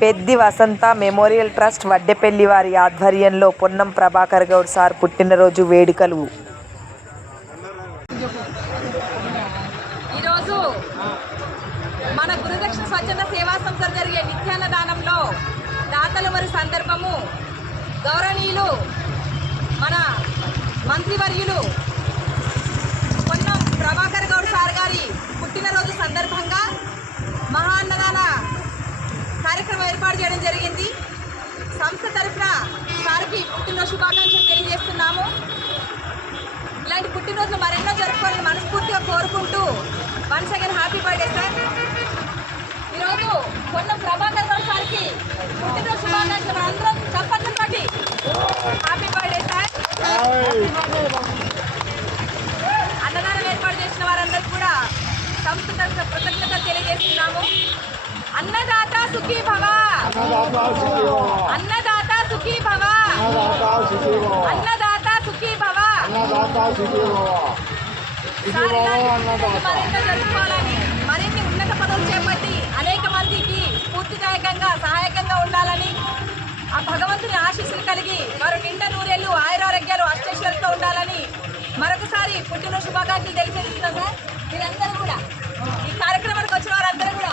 Peddi Vasantha memorial trust Vaddepalli వారి ఆధ్వర్యంలో Ponnam Prabhakar Goud sir పుట్టినరోజు వేడుకలు. ఈరోజు మన గురుదక్షిణ స్వచ్ఛంద సేవా సంస్థ జరిగే నిత్యాన్న దానంలో దాతలు మరి సందర్భము గౌరవనీయులు మన మంత్రివర్యులు పొన్నం ప్రభాకర్ గౌడ్ సార్ గారి పుట్టినరోజు సందర్భంగా మహాన్నదాన కార్యక్రమం ఏర్పాటు చేయడం జరిగింది. సంస్థ తరఫున సార్కి పుట్టినరోజు శుభాకాంక్షలు తెలియజేస్తున్నాము. ఇలాంటి పుట్టినరోజులు మరెన్నో జరుపుకోవాలని మనస్ఫూర్తిగా కోరుకుంటూ once again happy birthday sir. ఈరోజు కొన్న ప్రభాకర్ గౌడ్ సార్కి పుట్టినరోజు శుభాకాంక్షలు. అందరం తప్పట్లతోటి హ్యాపీ బర్త్డే సార్ అన్నదానం ఏర్పాటు చేసిన వారందరికీ కూడా సంస్థ తరఫున కృతజ్ఞతలు తెలియజేస్తున్నాము అన్నదాత సుఖీ భవ అన్నదాత సుఖీ భవ అన్నదాత సుఖీ భవ మరింత జరుపుకోవాలని మరిన్ని ఉన్నత పదవులు చేపట్టి అనేక మందికి స్ఫూర్తిదాయకంగా సహాయకంగా ఉండాలని ఆ భగవంతుని ఆశీస్సులు కలిగి వారు నిండా నూరేళ్ళు ఆయురారోగ్యాలు అష్టైశ్వర్యాలతో ఉండాలని మరొకసారి పుట్టినరోజు శుభాకాంక్షలు తెలియజేస్తున్నాం సార్. మీరందరూ కూడా ఈ కార్యక్రమానికి వచ్చిన వారందరూ కూడా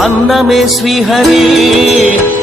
అన్నమే శ్రీహరే.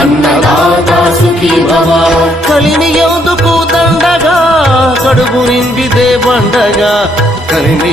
అన్నదాత సుఖీ భవ. కలిని ఎందుకు దండగా కడుపు నిండితే పండగా కలిని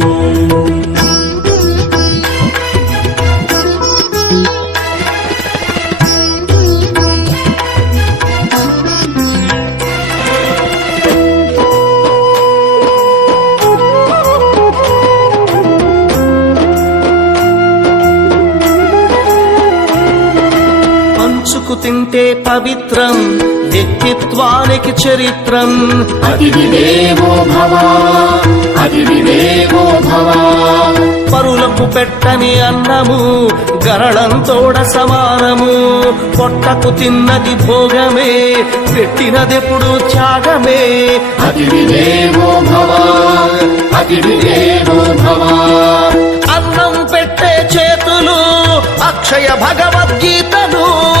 తింటే పవిత్రం వ్యక్తిత్వానికి చరిత్రం. అతిథి దేవో భవ అతిథి దేవో భవ. పరులకు పెట్టని అన్నము గరళంతోడ సమానము. పొట్టకు తిన్నది భోగమే పెట్టినదెప్పుడు త్యాగమే. అతిథి దేవో భవ అతిథి దేవో భవ. అన్నం పెట్టే చేతులు అక్షయ భగవద్గీతలు.